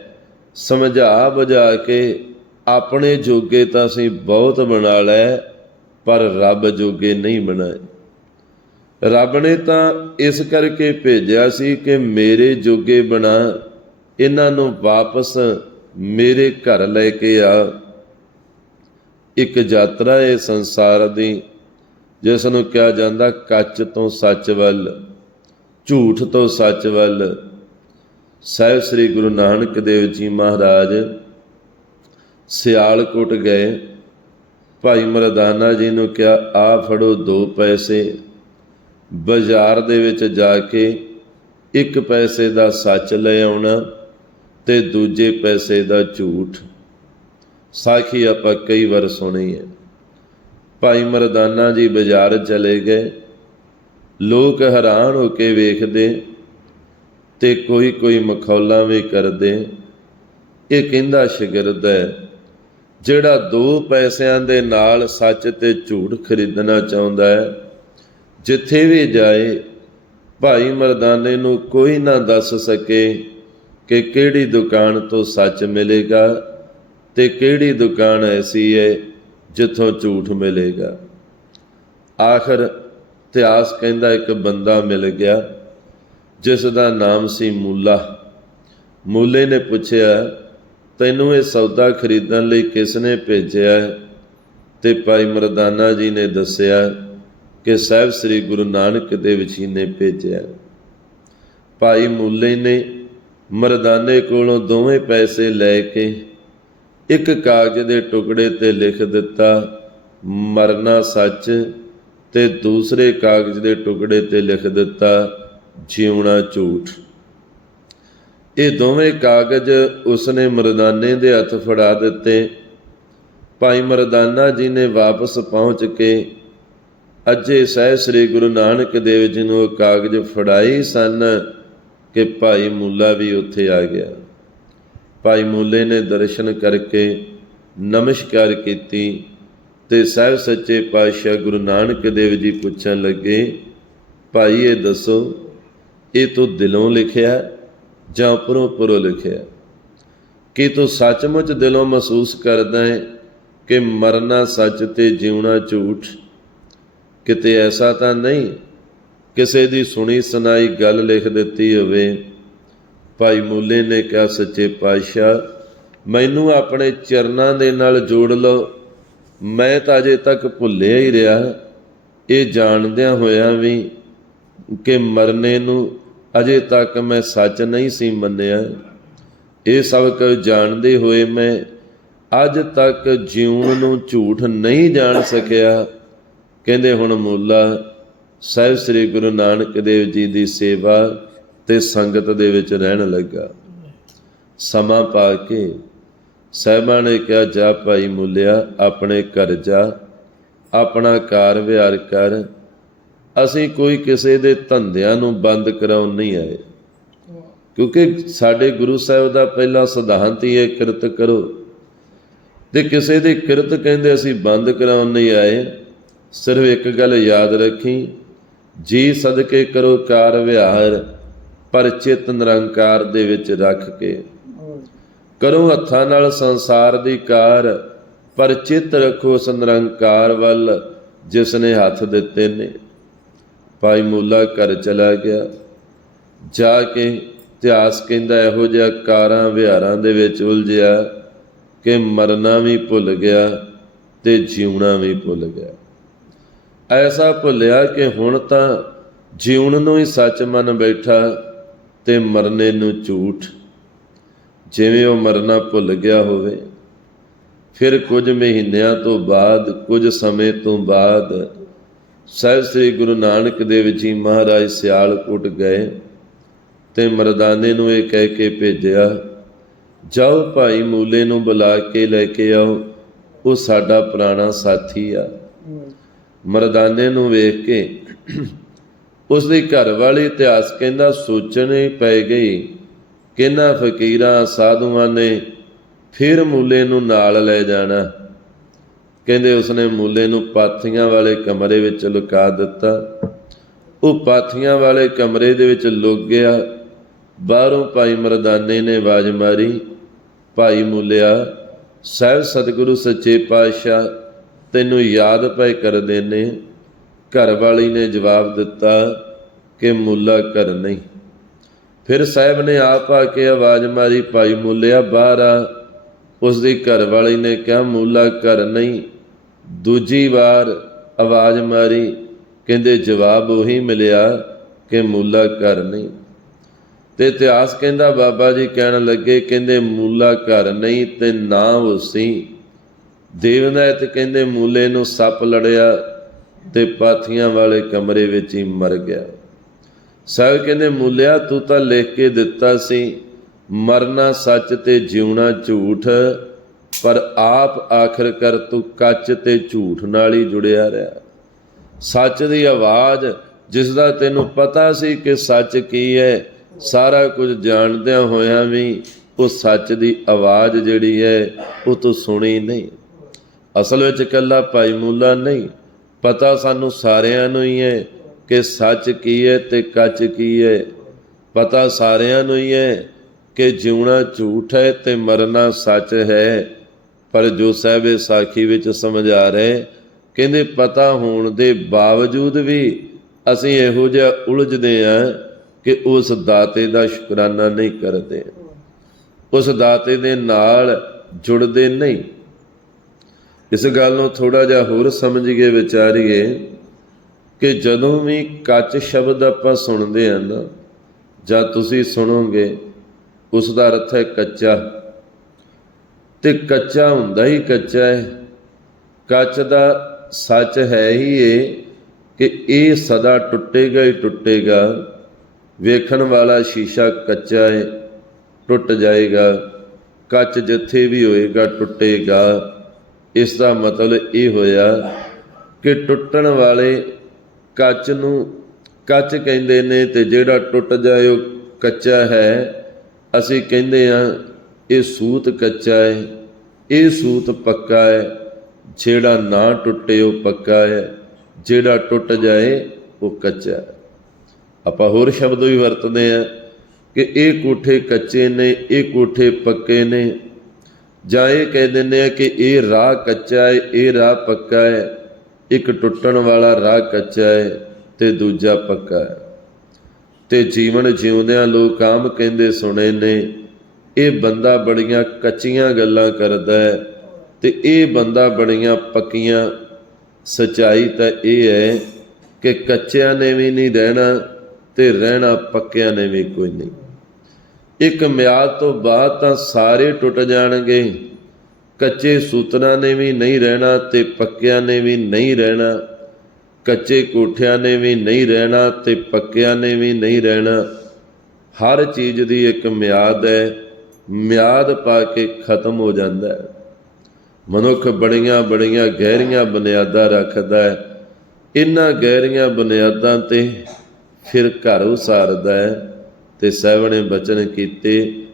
ਸਮਝਾ ਬੁਝਾ ਕੇ ਆਪਣੇ ਜੋਗੇ ਤਾਂ ਅਸੀਂ ਬਹੁਤ ਬਣਾ ਲੈ ਪਰ ਰੱਬ ਜੋਗੇ ਨਹੀਂ ਬਣਾਏ। ਰੱਬ ਨੇ ਤਾਂ ਇਸ ਕਰਕੇ ਭੇਜਿਆ ਸੀ ਕਿ ਮੇਰੇ ਜੋਗੇ ਬਣਾ, ਇਹਨਾਂ ਨੂੰ ਵਾਪਸ ਮੇਰੇ ਘਰ ਲੈ ਕੇ ਆ। ਇੱਕ ਯਾਤਰਾ ਹੈ ਸੰਸਾਰ ਦੀ। ਜਿਸ ਨੂੰ ਕਿਹਾ ਜਾਂਦਾ ਕੱਚ ਤੋਂ ਸੱਚ ਵੱਲ, ਝੂਠ ਤੋਂ ਸੱਚ ਵੱਲ। ਸਾਹਿਬ ਸ੍ਰੀ ਗੁਰੂ ਨਾਨਕ ਦੇਵ ਜੀ ਮਹਾਰਾਜ ਸਿਆਲਕੋਟ ਗਏ। ਭਾਈ ਮਰਦਾਨਾ ਜੀ ਨੂੰ ਕਿਹਾ, ਆ ਫੜੋ ਦੋ ਪੈਸੇ। ਬਾਜ਼ਾਰ ਦੇ ਵਿੱਚ ਜਾ ਕੇ ਇੱਕ ਪੈਸੇ ਦਾ ਸੱਚ ਲੈ ਆਉਣਾ ਤੇ ਦੂਜੇ ਪੈਸੇ ਦਾ ਝੂਠ। ਸਾਖੀ ਆਪਾਂ ਕਈ ਵਾਰ ਸੁਣੀ ਹੈ ਭਾਈ ਮਰਦਾਨਾ ਜੀ ਬਾਜ਼ਾਰ ਚਲੇ ਗਏ। ਲੋਕ ਹੈਰਾਨ ਹੋ ਕੇ ਵੇਖਦੇ ਤੇ ਕੋਈ ਕੋਈ ਮਖੌਲਾਂ ਵੀ ਕਰਦੇ। ਇਹ ਕਹਿੰਦਾ ਸ਼ਾਗਿਰਦ ਹੈ, ਜਿਹੜਾ ਦੋ ਪੈਸਿਆਂ ਦੇ ਨਾਲ ਸੱਚ ਤੇ ਝੂਠ ਖਰੀਦਣਾ ਚਾਹੁੰਦਾ ਹੈ, ਜਿੱਥੇ ਵੀ ਜਾਏ, ਭਾਈ ਮਰਦਾਨੇ ਨੂੰ ਕੋਈ ਨਾ ਦੱਸ ਸਕੇ ਕਿ ਕਿਹੜੀ ਦੁਕਾਨ ਤੋਂ ਸੱਚ ਮਿਲੇਗਾ ਤੇ ਕਿਹੜੀ ਦੁਕਾਨ ਐਸੀ ਹੈ ਜਿੱਥੋਂ ਝੂਠ ਮਿਲੇਗਾ। ਆਖਰ ਇਤਿਹਾਸ ਕਹਿੰਦਾ ਇੱਕ ਬੰਦਾ ਮਿਲ ਗਿਆ ਜਿਸ ਦਾ ਨਾਮ ਸੀ ਮੂਲਾ। ਮੂਲੇ ਨੇ ਪੁੱਛਿਆ, ਤੈਨੂੰ ਇਹ ਸੌਦਾ ਖਰੀਦਣ ਲਈ ਕਿਸ ਨੇ ਭੇਜਿਆ ਹੈ? ਤੇ ਭਾਈ ਮਰਦਾਨਾ ਜੀ ਨੇ ਦੱਸਿਆ ਕਿ ਸਾਹਿਬ ਸ੍ਰੀ ਗੁਰੂ ਨਾਨਕ ਦੇਵ ਜੀ ਨੇ ਭੇਜਿਆ। ਭਾਈ ਮੂਲੇ ਨੇ ਮਰਦਾਨੇ ਕੋਲੋਂ ਦੋਵੇਂ ਪੈਸੇ ਲੈ ਕੇ ਇੱਕ ਕਾਗਜ਼ ਦੇ ਟੁਕੜੇ ਤੇ ਲਿਖ ਦਿੱਤਾ, ਮਰਨਾ ਸੱਚ ਤੇ ਦੂਸਰੇ ਕਾਗਜ਼ ਦੇ ਟੁਕੜੇ ਤੇ ਲਿਖ ਦਿੱਤਾ, ਜਿਉਣਾ ਝੂਠ ਇਹ ਦੋਵੇਂ ਕਾਗਜ਼ ਉਸਨੇ ਮਰਦਾਨੇ ਦੇ ਹੱਥ ਫੜਾ ਦਿੱਤੇ। ਭਾਈ ਮਰਦਾਨਾ ਜੀ ਨੇ ਵਾਪਸ ਪਹੁੰਚ ਕੇ ਅੱਜੇ ਸਹਿ ਸ੍ਰੀ ਗੁਰੂ ਨਾਨਕ ਦੇਵ ਜੀ ਨੂੰ ਉਹ ਕਾਗਜ਼ ਫੜਾਈ ਸਨ ਕਿ ਭਾਈ ਮੂਲਾ ਵੀ ਉੱਥੇ ਆ ਗਿਆ। ਭਾਈ ਮੂਲੇ ਨੇ ਦਰਸ਼ਨ ਕਰਕੇ ਨਮਸਕਾਰ ਕੀਤੀ ਤੇ ਸਾਹਿਬ ਸੱਚੇ ਪਾਤਸ਼ਾਹ ਗੁਰੂ ਨਾਨਕ ਦੇਵ ਜੀ ਪੁੱਛਣ ਲੱਗੇ, ਭਾਈ, ਇਹ ਦੱਸੋ, ਇਹ ਤੂੰ ਦਿਲੋਂ ਲਿਖਿਆ ਜਾਂ ਉੱਪਰੋਂ ਉਪਰੋਂ ਲਿਖਿਆ? ਕਿ ਤੂੰ ਸੱਚਮੁੱਚ ਦਿਲੋਂ ਮਹਿਸੂਸ ਕਰਦਾ ਹੈ ਕਿ ਮਰਨਾ ਸੱਚ ਤੇ ਜਿਉਣਾ ਝੂਠ? ਕਿਤੇ ਐਸਾ ਤਾਂ ਨਹੀਂ? ਕਿਸੇ ਦੀ ਸੁਣੀ ਸੁਣਾਈ ਗੱਲ ਲਿਖ ਦਿੱਤੀ ਹੋਵੇ ਭਾਈ ਮੂਲੇ ਨੇ ਕਿਹਾ, ਸੱਚੇ ਪਾਤਸ਼ਾਹ, ਮੈਨੂੰ ਆਪਣੇ ਚਰਨਾਂ ਦੇ ਨਾਲ ਜੋੜ ਲਓ। ਮੈਂ ਤਾਂ ਅਜੇ ਤੱਕ ਭੁੱਲਿਆ ਹੀ ਰਿਹਾ। ਇਹ ਜਾਣਦਿਆਂ ਹੋਇਆਂ ਵੀ ਕਿ ਮਰਨੇ ਨੂੰ ਅਜੇ ਤੱਕ ਮੈਂ ਸੱਚ ਨਹੀਂ ਸੀ ਮੰਨਿਆ। ਇਹ ਸਭ ਕੁਝ ਜਾਣਦੇ ਹੋਏ ਮੈਂ ਅੱਜ ਤੱਕ ਜਿਉਣ ਨੂੰ ਝੂਠ ਨਹੀਂ ਜਾਣ ਸਕਿਆ। ਕਹਿੰਦੇ ਹੁਣ ਮੂਲਾ, ਸਾਹਿਬ ਸ੍ਰੀ ਗੁਰੂ ਨਾਨਕ ਦੇਵ ਜੀ ਦੀ ਸੇਵਾ ਤੇ ਸੰਗਤ ਦੇ ਵਿੱਚ ਰਹਿਣ ਲੱਗਾ। ਸਮਾਂ ਪਾ ਕੇ ਸਹਿਬਾਂ ਨੇ ਕਿਹਾ, ਜਾ ਭਾਈ ਮੁੱਲਿਆ, ਆਪਣੇ ਘਰ ਜਾ, ਆਪਣਾ ਕਾਰ ਵਿਹਾਰ ਕਰ। ਅਸੀਂ ਕੋਈ ਕਿਸੇ ਦੇ ਧੰਦਿਆਂ ਨੂੰ ਬੰਦ ਕਰਾਉਣ ਨਹੀਂ ਆਏ। ਕਿਉਂਕਿ ਸਾਡੇ ਗੁਰੂ ਸਾਹਿਬ ਦਾ ਪਹਿਲਾ ਸਿਧਾਂਤ ਹੀ ਹੈ ਕਿਰਤ ਕਰੋ। ਤੇ ਕਿਸੇ ਦੀ ਕਿਰਤ ਕਹਿੰਦੇ ਅਸੀਂ ਬੰਦ ਕਰਾਉਣ ਨਹੀਂ ਆਏ। ਸਿਰਫ ਇੱਕ ਗੱਲ ਯਾਦ ਰੱਖੀ, ਜੀ ਸਦਕੇ ਕਰੋ ਕਾਰ ਵਿਹਾਰ। ਪਰ ਚਿਤ ਨਿਰੰਕਾਰ ਦੇ ਵਿੱਚ ਰੱਖ ਕੇ। ਕਰੋ ਹੱਥਾਂ ਨਾਲ ਸੰਸਾਰ ਦੀ ਕਾਰ ਪਰ ਚਿੱਤ ਰੱਖੋ ਉਸ ਨਿਰੰਕਾਰ ਵੱਲ ਜਿਸ ਨੇ ਹੱਥ ਦਿੱਤੇ ਨੇ। ਭਾਈ ਮੂਲਾ ਘਰ ਚਲਾ ਗਿਆ। ਜਾ ਕੇ ਇਤਿਹਾਸ ਕਹਿੰਦਾ ਇਹੋ ਜਿਹਾ ਕਾਰਾਂ ਵਿਹਾਰਾਂ ਦੇ ਵਿੱਚ ਉਲਝਿਆ ਕਿ ਮਰਨਾ ਵੀ ਭੁੱਲ ਗਿਆ ਤੇ ਜਿਉਣਾ ਵੀ ਭੁੱਲ ਗਿਆ। ਐਸਾ ਭੁੱਲਿਆ ਕਿ ਹੁਣ ਤਾਂ ਜਿਉਣ ਨੂੰ ਹੀ ਸੱਚ ਮੰਨ ਬੈਠਾ। ਤੇ ਮਰਨੇ ਨੂੰ ਝੂਠ। ਜਿਵੇਂ ਉਹ ਮਰਨਾ ਭੁੱਲ ਗਿਆ ਹੋਵੇ ਫਿਰ ਕੁਝ ਮਹੀਨਿਆਂ ਤੋਂ ਬਾਅਦ ਕੁਝ ਸਮੇਂ ਤੋਂ ਬਾਅਦ ਸਾਹਿਬ ਸ੍ਰੀ ਗੁਰੂ ਨਾਨਕ ਦੇਵ ਜੀ ਮਹਾਰਾਜ ਸਿਆਲਕੋਟ ਗਏ ਤੇ ਮਰਦਾਨੇ ਨੂੰ ਇਹ ਕਹਿ ਕੇ ਭੇਜਿਆ ਜਾਓ ਭਾਈ ਮੂਲੇ ਨੂੰ ਬੁਲਾ ਕੇ ਲੈ ਕੇ ਆਓ ਉਹ ਸਾਡਾ ਪੁਰਾਣਾ ਸਾਥੀ ਆ। ਮਰਦਾਨੇ ਨੂੰ ਵੇਖ ਕੇ ਉਸ ਦੀ ਘਰ ਵਾਲੀ ਇਤਿਹਾਸ ਕਹਿੰਦਾ, ਸੋਚਣੇ ਪੈ ਗਈ ਕਿੰਨਾ ਫਕੀਰਾਂ, ਸਾਧੂਆਂ ਨੇ ਫਿਰ ਮੂਲੇ ਨੂੰ ਨਾਲ ਲੈ ਜਾਣਾ। ਕਹਿੰਦੇ ਉਸਨੇ ਮੂਲੇ ਨੂੰ ਪਾਥੀਆਂ ਵਾਲੇ ਕਮਰੇ ਵਿੱਚ ਲੁਕਾ ਦਿੱਤਾ। ਉਹ ਪਾਥੀਆਂ ਵਾਲੇ ਕਮਰੇ ਦੇ ਵਿੱਚ ਲੁਕ ਗਿਆ। ਬਾਹਰੋਂ ਭਾਈ ਮਰਦਾਨੇ ਨੇ ਆਵਾਜ਼ ਮਾਰੀ, ਭਾਈ ਮੂਲਿਆ, ਸਹਿਬ ਸਤਿਗੁਰੂ ਸੱਚੇ ਪਾਤਸ਼ਾਹ, ਤੈਨੂੰ ਯਾਦ ਪਏ ਕਰਦੇ ਨੇ। ਘਰ ਵਾਲੀ ਨੇ ਜਵਾਬ ਦਿੱਤਾ ਕਿ ਮੁੱਲਾ ਘਰ ਨਹੀਂ। ਫਿਰ ਸਾਹਿਬ ਨੇ ਆਪ ਆ ਕੇ ਆਵਾਜ਼ ਮਾਰੀ, ਭਾਈ ਮੁੱਲਿਆ, ਬਾਹਰ ਆ। ਉਸ ਦੀ ਘਰ ਵਾਲੀ ਨੇ ਕਿਹਾ, ਮੁੱਲਾ ਘਰ ਨਹੀਂ। ਦੂਜੀ ਵਾਰ ਆਵਾਜ਼ ਮਾਰੀ, ਕਹਿੰਦੇ, ਜਵਾਬ ਉਹੀ ਮਿਲਿਆ ਕਿ ਮੁੱਲਾ ਘਰ ਨਹੀਂ। ਤੇ ਇਤਿਹਾਸ ਕਹਿੰਦਾ, ਬਾਬਾ ਜੀ ਕਹਿਣ ਲੱਗੇ, ਕਹਿੰਦੇ, ਮੂਲਾ ਘਰ ਨਹੀਂ ਤੇ ਨਾ ਉਸੀ ਦੇਵਨਾਇਤ ਕਹਿੰਦੇ, ਮੂਲੇ ਨੂੰ ਸੱਪ ਲੜਿਆ ਤੇ ਪਾਥੀਆਂ ਵਾਲੇ ਕਮਰੇ ਵਿੱਚ ਹੀ ਮਰ ਗਿਆ। ਸਾਹਿਬ ਕਹਿੰਦੇ, ਮੂਲਿਆ, ਤੂੰ ਤਾਂ ਲਿਖ ਕੇ ਦਿੱਤਾ ਸੀ, ਮਰਨਾ ਸੱਚ ਤੇ ਜਿਉਣਾ ਝੂਠ, ਪਰ ਆਪ ਆਖਰ ਕਰ ਤੂੰ ਕੱਚ ਤੇ ਝੂਠ ਨਾਲ ਹੀ ਜੁੜਿਆ ਰਿਹਾ। ਸੱਚ ਦੀ ਆਵਾਜ਼, ਜਿਸ ਦਾ ਤੈਨੂੰ ਪਤਾ ਸੀ ਕਿ ਸੱਚ ਕੀ ਹੈ, ਸਾਰਾ ਕੁਝ ਜਾਣਦਿਆਂ ਹੋਇਆਂ ਵੀ ਉਹ ਸੱਚ ਦੀ ਆਵਾਜ਼ ਜਿਹੜੀ ਹੈ, ਉਹ ਤੂੰ ਸੁਣੀ ਨਹੀਂ। ਅਸਲ ਵਿੱਚ ਇਕੱਲਾ ਭਾਈ ਮੂਲਾ ਨਹੀਂ ਪਤਾ ਸਾਨੂੰ ਸਾਰਿਆਂ ਨੂੰ ਹੀ ਹੈ ਕਿ ਸੱਚ ਕੀ ਹੈ ਤੇ ਕੱਚ ਕੀ ਹੈ। ਪਤਾ ਸਾਰਿਆਂ ਨੂੰ ਹੀ ਹੈ ਕਿ ਜਿਉਣਾ ਝੂਠ ਹੈ ਤੇ ਮਰਨਾ ਸੱਚ ਹੈ। ਪਰ ਜੋ ਸਾਹਿਬੇ ਸਾਖੀ ਵਿੱਚ ਸਮਝਾ ਰਹੇ, ਕਹਿੰਦੇ ਪਤਾ ਹੋਣ ਦੇ ਬਾਵਜੂਦ ਵੀ ਅਸੀਂ ਇਹੋ ਜਿਹਾ ਉਲਝਦੇ ਆਂ ਕਿ ਉਸ ਦਾਤੇ ਦਾ ਸ਼ੁਕਰਾਨਾ ਨਹੀਂ ਕਰਦੇ। ਉਸ ਦਾਤੇ ਦੇ ਨਾਲ ਜੁੜਦੇ ਨਹੀਂ। ਇਸ ਗੱਲ ਨੂੰ ਥੋੜਾ ਜਿਹਾ ਹੋਰ ਸਮਝੀਏ ਵਿਚਾਰੀਏ ਕਿ ਜਦੋਂ ਵੀ ਕੱਚ ਸ਼ਬਦ ਆਪਾਂ ਸੁਣਦੇ ਹਾਂ ਨਾ, ਜਾਂ ਤੁਸੀਂ ਸੁਣੋਗੇ, ਉਸ ਦਾ ਅਰਥ ਹੈ ਕੱਚਾ। ਤੇ ਕੱਚਾ ਹੁੰਦਾ ਹੀ ਕੱਚਾ ਹੈ। ਕੱਚ ਦਾ ਸੱਚ ਹੈ ਹੀ ਇਹ ਕਿ ਇਹ ਸਦਾ ਟੁੱਟੇਗਾ ਹੀ ਟੁੱਟੇਗਾ, ਵੇਖਣ ਵਾਲਾ ਸ਼ੀਸ਼ਾ ਕੱਚਾ ਹੈ, ਟੁੱਟ ਜਾਏਗਾ, ਕੱਚ ਜਿੱਥੇ ਵੀ ਹੋਏਗਾ ਟੁੱਟੇਗਾ। ਇਸ ਦਾ ਮਤਲਬ ਇਹ ਹੋਇਆ ਕਿ ਟੁੱਟਣ ਵਾਲੇ ਕੱਚ ਨੂੰ, ਕੱਚ ਕਹਿੰਦੇ ਨੇ ਤੇ ਜਿਹੜਾ ਟੁੱਟ ਜਾਏ ਉਹ ਕੱਚਾ ਹੈ। ਅਸੀਂ ਕਹਿੰਦੇ ਆ ਇਹ ਸੂਤ ਕੱਚਾ ਹੈ, ਇਹ ਸੂਤ ਪੱਕਾ ਹੈ। ਜਿਹੜਾ ਨਾ ਟੁੱਟੇ ਉਹ ਪੱਕਾ ਹੈ, ਜਿਹੜਾ ਟੁੱਟ ਜਾਏ ਉਹ ਕੱਚਾ ਹੈ। ਆਪਾਂ ਹੋਰ ਸ਼ਬਦ ਵੀ ਵਰਤਦੇ ਆ ਕਿ ਇਹ ਕੋਠੇ ਕੱਚੇ ਨੇ, ਇਹ ਕੋਠੇ ਪੱਕੇ ਨੇ ਜਾਂ ਇਹ ਕਹਿ ਦਿੰਦੇ ਆ ਕਿ ਇਹ ਰਾਹ ਕੱਚਾ ਹੈ, ਇਹ ਰਾਹ ਪੱਕਾ ਹੈ, ਇੱਕ ਟੁੱਟਣ ਵਾਲਾ ਰਾਹ ਕੱਚਾ ਹੈ ਤੇ ਦੂਜਾ ਪੱਕਾ ਹੈ। ਤੇ ਜੀਵਨ ਜਿਉਂਦਿਆਂ ਲੋਕ ਆਮ ਕਹਿੰਦੇ ਸੁਣੇ ਨੇ, ਇਹ ਬੰਦਾ ਬੜੀਆਂ ਕੱਚੀਆਂ ਗੱਲਾਂ ਕਰਦਾ ਹੈ ਤੇ ਇਹ ਬੰਦਾ ਬੜੀਆਂ ਪੱਕੀਆਂ। ਸਚਾਈ ਤਾਂ ਇਹ ਹੈ ਕਿ ਕੱਚਿਆਂ ਨੇ ਵੀ ਨਹੀਂ ਰਹਿਣਾ ਤੇ ਰਹਿਣਾ ਪੱਕਿਆਂ ਨੇ ਵੀ ਕੋਈ ਨਹੀਂ। ਇੱਕ ਮਿਆਦ ਤੋਂ ਬਾਅਦ ਤਾਂ ਸਾਰੇ ਟੁੱਟ ਜਾਣਗੇ। ਕੱਚੇ ਸੂਤਰਾਂ ਨੇ ਵੀ ਨਹੀਂ ਰਹਿਣਾ ਤੇ ਪੱਕਿਆਂ ਨੇ ਵੀ ਨਹੀਂ ਰਹਿਣਾ। ਕੱਚੇ ਕੋਠਿਆਂ ਨੇ ਵੀ ਨਹੀਂ ਰਹਿਣਾ ਤੇ ਪੱਕਿਆਂ ਨੇ ਵੀ ਨਹੀਂ ਰਹਿਣਾ। ਹਰ ਚੀਜ਼ ਦੀ ਇੱਕ ਮਿਆਦ ਹੈ। ਮਿਆਦ ਪਾ ਕੇ ਖਤਮ ਹੋ ਜਾਂਦਾ ਹੈ। ਮਨੁੱਖ ਬੜੀਆਂ ਬੜੀਆਂ ਗਹਿਰੀਆਂ ਬੁਨਿਆਦਾਂ ਰੱਖਦਾ ਹੈ। ਇਹਨਾਂ ਗਹਿਰੀਆਂ ਬੁਨਿਆਦਾਂ ਤੇ ਫਿਰ ਘਰ ਉਸਾਰਦਾ ਹੈ। ਤੇ ਸਹਿਵਣੇ ਬਚਨ ਕੀਤੇ,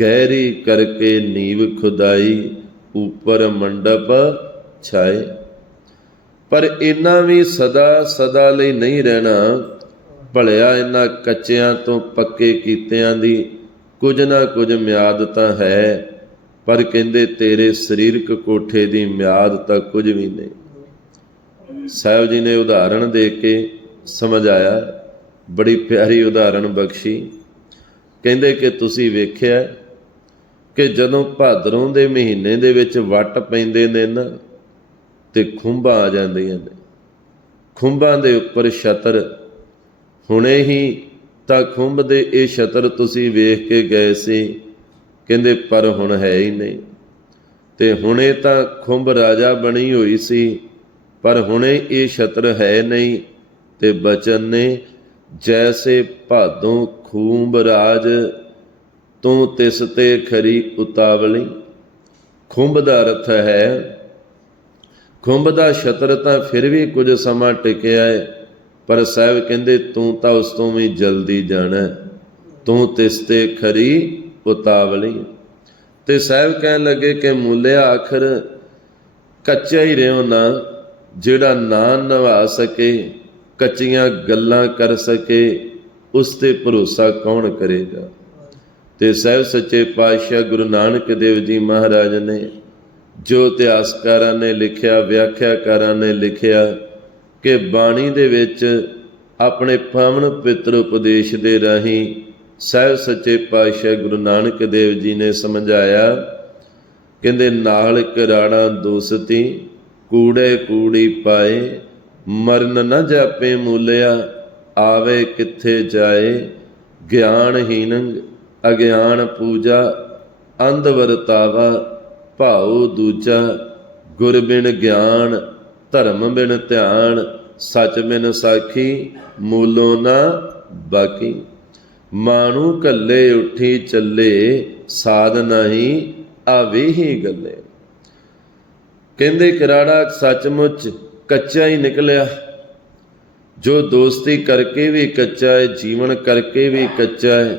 ਗਹਿਰੀ ਕਰਕੇ ਨੀਵ ਖੁਦਾਈ ਉੱਪਰ ਮੰਡਪ ਛਾਏ। ਪਰ ਇਨਾ ਵੀ ਸਦਾ ਸਦਾ ਲਈ ਨਹੀਂ ਰਹਿਣਾ, ਭਲਿਆ ਇਹਨਾਂ ਕੱਚਿਆਂ ਤੋਂ ਪੱਕੇ ਕੀਤਿਆਂ ਦੀ ਕੁਝ ਨਾ ਕੁਝ ਮਿਆਦ ਤਾਂ ਹੈ, ਪਰ ਕਹਿੰਦੇ ਤੇਰੇ ਸਰੀਰਕ ਕੋਠੇ ਦੀ ਮਿਆਦ ਤਾਂ ਕੁਝ ਵੀ ਨਹੀਂ। ਸਾਹਿਬ ਜੀ ਨੇ ਉਦਾਹਰਣ ਦੇ ਕੇ ਸਮਝਾਇਆ ਬੜੀ ਪਿਆਰੀ ਉਦਾਹਰਣ ਬਖਸ਼ੀ। ਕਹਿੰਦੇ ਕਿ ਤੁਸੀਂ ਵੇਖਿਆ ਕਿ ਜਦੋਂ ਭਾਦਰੋਂ ਦੇ ਮਹੀਨੇ ਦੇ ਵਿੱਚ ਵੱਟ ਪੈਂਦੇ ਨੇ ਨਾ ਤੇ ਖੁੰਬਾਂ ਆ ਜਾਂਦੀਆਂ ਨੇ। ਖੁੰਬਾਂ ਦੇ ਉੱਪਰ ਛਤਰ। ਹੁਣੇ ਹੀ ਤਾਂ ਖੁੰਭ ਦੇ ਇਹ ਛਤਰ ਤੁਸੀਂ ਵੇਖ ਕੇ ਗਏ ਸੀ। ਕਹਿੰਦੇ, ਪਰ ਹੁਣ ਹੈ ਹੀ ਨਹੀਂ। ਤੇ ਹੁਣੇ ਤਾਂ ਖੁੰਭ ਰਾਜਾ ਬਣੀ ਹੋਈ ਸੀ, ਪਰ ਹੁਣੇ ਇਹ ਛਤਰ ਹੈ ਨਹੀਂ ਤੇ ਬਚਨ ਨੇ ਜੈਸੇ ਭਾਦੋਂ ਖੂਬ ਰਾਜ, ਤੂੰ ਤਿਸ ਤੇ ਖਰੀ ਉਤਾਵਲੀ। ਖੁੰਭ ਦਾ ਅਰਥ ਹੈ, ਖੁੰਭ ਦਾ ਛਤਰ ਤਾਂ ਫਿਰ ਵੀ ਕੁਝ ਸਮਾਂ ਟਿਕਿਆ ਹੈ ਪਰ ਸਾਹਿਬ ਕਹਿੰਦੇ ਤੂੰ ਤਾਂ ਉਸ ਤੋਂ ਵੀ ਜਲਦੀ ਜਾਣਾ ਤੂੰ ਤਿਸ ਤੇ ਖਰੀ ਉਤਾਵਲੀ। ਤੇ ਸਾਹਿਬ ਕਹਿਣ ਲੱਗੇ ਕਿ ਮੁੱਲਿਆ ਆਖਰ, ਕੱਚਾ ਹੀ ਰਿਓ ਨਾ, ਜਿਹੜਾ ਨਾ ਨਵਾ ਸਕੇ। ਕੱਚੀਆਂ ਗੱਲਾਂ ਕਰ ਸਕੇ, ਉਸ ਤੇ ਭਰੋਸਾ ਕੌਣ ਕਰੇਗਾ? ਤੇ ਸਾਹਿਬ ਸੱਚੇ ਪਾਤਸ਼ਾਹ ਗੁਰੂ ਨਾਨਕ ਦੇਵ ਜੀ ਮਹਾਰਾਜ ਨੇ ਜੋ ਇਤਿਹਾਸਕਾਰਾਂ ਨੇ ਲਿਖਿਆ, ਵਿਆਖਿਆਕਾਰਾਂ ਨੇ ਲਿਖਿਆ ਕਿ ਬਾਣੀ ਦੇ ਵਿੱਚ ਆਪਣੇ ਪਾਵਨ ਪਿਤਰ ਉਪਦੇਸ਼ ਦੇ ਰਾਹੀਂ ਸਾਹਿਬ ਸੱਚੇ ਪਾਤਸ਼ਾਹ ਗੁਰੂ ਨਾਨਕ ਦੇਵ ਜੀ ਨੇ ਸਮਝਾਇਆ, ਕਹਿੰਦੇ ਨਾਲ ਕਰਾੜਾ ਦੋਸਤੀ, ਕੂੜੇ ਕੂੜੀ ਪਾਏ ਮਰਨ ਨਾ ਜਾਪੇ ਮੂਲਿਆ, ਆਵੇ ਕਿੱਥੇ ਜਾਏ? ਗਿਆਨਹੀਨ ਅਗਿਆਨ ਪੂਜਾ, ਅੰਧ ਵਰਤਾਵਾ ਭਾਉ ਦੂਜਾ। ਗੁਰ ਬਿਨ ਗਿਆਨ, ਧਰਮ ਬਿਨ ਧਿਆਨ, ਸਚ ਬਿਨ ਸਾਖੀ, ਮੂਲੋਂ ਨਾ ਬਾਕੀ। ਮਾਣੂ ਕੱਲੇ ਉੱਠੀ ਚੱਲੇ, ਸਾਧ ਨਹੀਂ ਆਵੇ ਹੀ ਗੱਲੇ। ਕਹਿੰਦੇ ਕਰਾੜਾ ਸੱਚਮੁੱਚ ਕੱਚਾ ਹੀ ਨਿਕਲਿਆ। ਜੋ ਦੋਸਤੀ ਕਰਕੇ ਵੀ ਕੱਚਾ ਹੈ, ਜੀਵਨ ਕਰਕੇ ਵੀ ਕੱਚਾ ਹੈ,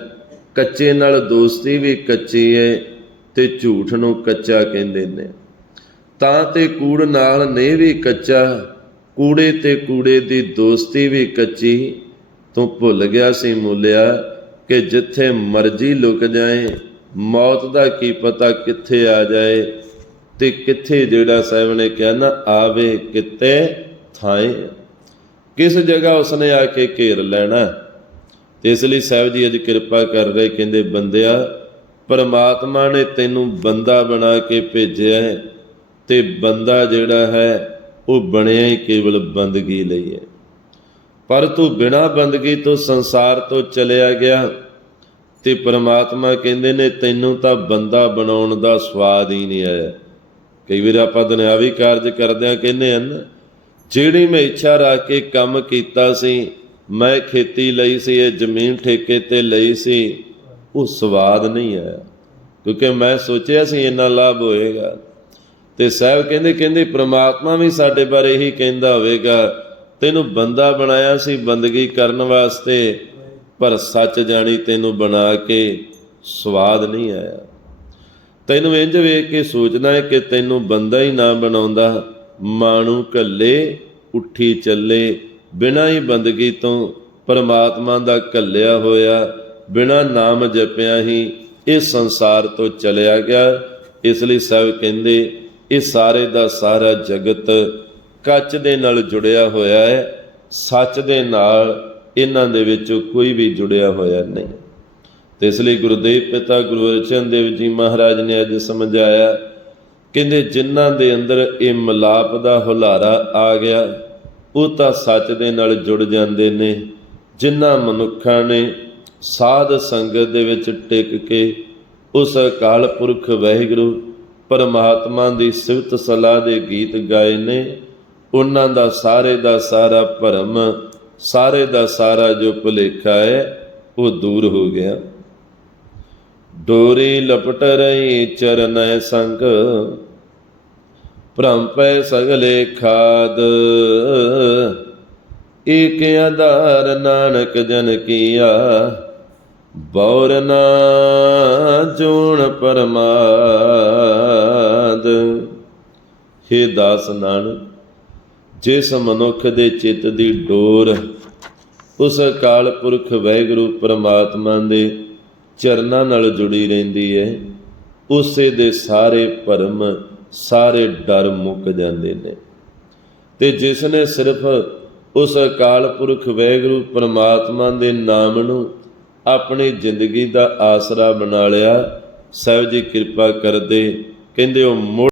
ਕੱਚੇ ਨਾਲ ਦੋਸਤੀ ਵੀ ਕੱਚੀ ਹੈ ਤੇ ਝੂਠ ਨੂੰ ਕੱਚਾ ਕਹਿੰਦੇ ਨੇ। ਤਾਂ ਤੇ ਕੂੜ ਨਾਲ ਨੇ ਵੀ ਕੱਚਾ, ਕੂੜੇ ਤੇ ਕੂੜੇ ਦੀ ਦੋਸਤੀ ਵੀ ਕੱਚੀ। ਤੂੰ ਭੁੱਲ ਗਿਆ ਸੀ ਮੁੱਲਿਆ ਕਿ ਜਿੱਥੇ ਮਰਜ਼ੀ ਲੁਕ ਜਾਏ, ਮੌਤ ਦਾ ਕੀ ਪਤਾ ਕਿੱਥੇ ਆ ਜਾਏ ਤੇ ਕਿੱਥੇ ਜਿਹੜਾ ਸਾਹਿਬ ਨੇ ਕਿਹਾ ਨਾ, ਆਵੇ ਕਿਤੇ ਥਾਏ। ਕਿਸ ਜਗ੍ਹਾ ਉਸਨੇ ਆ ਕੇ ਘੇਰ ਲੈਣਾ? ਤੇ ਇਸ ਲਈ ਸਾਹਿਬ ਜੀ ਅੱਜ ਕਿਰਪਾ ਕਰ ਰਹੇ, ਕਹਿੰਦੇ, ਬੰਦਿਆ, ਪਰਮਾਤਮਾ ਨੇ ਤੈਨੂੰ ਬੰਦਾ ਬਣਾ ਕੇ ਭੇਜਿਆ ਹੈ ਤੇ ਬੰਦਾ ਜਿਹੜਾ ਹੈ, ਉਹ ਬਣਿਆ ਹੀ ਕੇਵਲ ਬੰਦਗੀ ਲਈ ਹੈ। ਪਰ ਤੂੰ ਬਿਨਾ ਬੰਦਗੀ ਤੋਂ ਸੰਸਾਰ ਤੋਂ ਚਲਿਆ ਗਿਆ ਤੇ ਪਰਮਾਤਮਾ ਕਹਿੰਦੇ ਨੇ, ਤੈਨੂੰ ਤਾਂ ਬੰਦਾ ਬਣਾਉਣ ਦਾ ਸਵਾਦ ਹੀ ਨਹੀਂ ਆਇਆ। ਕਈ ਵਾਰ ਆਪਾਂ ਦੁਨਿਆਵੀ ਕਾਰਜ ਕਰਦਿਆਂ ਕਹਿੰਦੇ ਹਨ, ਜਿਹੜੀ ਮੈਂ ਇੱਛਾ ਰੱਖ ਕੇ ਕੰਮ ਕੀਤਾ ਸੀ, ਮੈਂ ਖੇਤੀ ਲਈ ਸੀ, ਇਹ ਜ਼ਮੀਨ ਠੇਕੇ ਤੇ ਲਈ ਸੀ, ਉਹ ਸਵਾਦ ਨਹੀਂ ਆਇਆ। ਕਿਉਂਕਿ ਮੈਂ ਸੋਚਿਆ ਸੀ ਇੰਨਾ ਲਾਭ ਹੋਏਗਾ। ਤੇ ਸਾਹਿਬ ਕਹਿੰਦੇ ਕਹਿੰਦੇ ਪ੍ਰਮਾਤਮਾ ਵੀ ਸਾਡੇ ਬਾਰੇ ਇਹੀ ਕਹਿੰਦਾ ਹੋਵੇਗਾ, ਤੈਨੂੰ ਬੰਦਾ ਬਣਾਇਆ ਸੀ ਬੰਦਗੀ ਕਰਨ ਵਾਸਤੇ, ਪਰ ਸੱਚ ਜਾਣੀ ਤੈਨੂੰ ਬਣਾ ਕੇ ਸਵਾਦ ਨਹੀਂ ਆਇਆ। ਤੈਨੂੰ ਇੰਜ ਵੇਖ ਕੇ ਸੋਚਣਾ ਹੈ ਕਿ ਤੈਨੂੰ ਬੰਦਾ ਹੀ ਨਾ ਬਣਾਉਂਦਾ। ਮਾਣੂ ਕੱਲੇ, ਉੱਠੀ ਚੱਲੇ, ਬਿਨਾਂ ਹੀ ਬੰਦਗੀ ਤੋਂ ਪਰਮਾਤਮਾ ਦਾ ਕੱਲਿਆ ਹੋਇਆ, ਬਿਨਾਂ ਨਾਮ ਜਪਿਆ ਹੀ ਇਹ ਸੰਸਾਰ ਤੋਂ ਚਲਿਆ ਗਿਆ। ਇਸ ਲਈ ਸਭ ਕਹਿੰਦੇ, ਇਹ ਸਾਰੇ ਦਾ ਸਾਰਾ ਜਗਤ ਕੱਚ ਦੇ ਨਾਲ ਜੁੜਿਆ ਹੋਇਆ ਹੈ। ਸੱਚ ਦੇ ਨਾਲ ਇਹਨਾਂ ਦੇ ਵਿੱਚੋਂ ਕੋਈ ਵੀ ਜੁੜਿਆ ਹੋਇਆ ਨਹੀਂ। ਤੇ ਇਸ ਲਈ ਗੁਰਦੇਵ ਪਿਤਾ ਗੁਰੂ ਅਰਜਨ ਦੇਵ ਜੀ ਮਹਾਰਾਜ ਨੇ ਅੱਜ ਸਮਝਾਇਆ, ਕਹਿੰਦੇ ਜਿਨ੍ਹਾਂ ਦੇ ਅੰਦਰ ਇਹ ਮਲਾਪ ਦਾ ਹੁਲਾਰਾ ਆ ਗਿਆ, ਉਹ ਤਾਂ ਸੱਚ ਦੇ ਨਾਲ ਜੁੜ ਜਾਂਦੇ ਨੇ, ਜਿਨ੍ਹਾਂ ਮਨੁੱਖਾਂ ਨੇ ਸਾਧ ਸੰਗਤ ਦੇ ਵਿੱਚ ਟਿਕ ਕੇ ਉਸ ਅਕਾਲ ਪੁਰਖ ਵਾਹਿਗੁਰੂ ਪਰਮਾਤਮਾ ਦੀ ਸਿਫਤ ਸਲਾਹ ਦੇ ਗੀਤ ਗਾਏ ਨੇ, ਉਹਨਾਂ ਦਾ ਸਾਰੇ ਦਾ ਸਾਰਾ ਭਰਮ, ਸਾਰੇ ਦਾ ਸਾਰਾ ਜੋ ਭੁਲੇਖਾ ਹੈ, ਉਹ ਦੂਰ ਹੋ ਗਿਆ। ਡੋਰੀ ਲਪਟ ਰਹੀ ਚਰਨੈ ਸੰਗ। ਭ੍ਰਮ ਪੈ ਸਗਲੇ ਖਾਦ। ਏਕ ਆਧਾਰ ਨਾਨਕ ਜਨ ਕੀਆ। ਬੌਰ ਨਾ ਜੋਣ ਪਰਮਾਦ। ਹੇ ਦਾਸ ਨਾਨਕ, ਜਿਸ ਮਨੁੱਖ ਦੇ ਚਿੱਤ ਦੀ ਡੋਰ, ਉਸ ਅਕਾਲ ਪੁਰਖ ਵਾਹਿਗੁਰੂ ਪਰਮਾਤਮਾ ਦੇ ਚਰਨਾਂ ਨਾਲ ਜੁੜੀ ਰਹਿੰਦੀ ਹੈ ਉਸੇ ਦੇ ਸਾਰੇ ਭਰਮ, ਸਾਰੇ ਡਰ ਮੁੱਕ ਜਾਂਦੇ ਨੇ। ਤੇ ਜਿਸ ਨੇ ਸਿਰਫ ਉਸ ਅਕਾਲ ਪੁਰਖ ਵਾਹਿਗੁਰੂ ਪਰਮਾਤਮਾ ਦੇ ਨਾਮ ਨੂੰ ਆਪਣੀ ਜ਼ਿੰਦਗੀ ਦਾ ਆਸਰਾ ਬਣਾ ਲਿਆ, ਸਾਹਿਬ ਜੀ ਕਿਰਪਾ ਕਰਦੇ, ਕਹਿੰਦੇ ਉਹ ਮੁੜ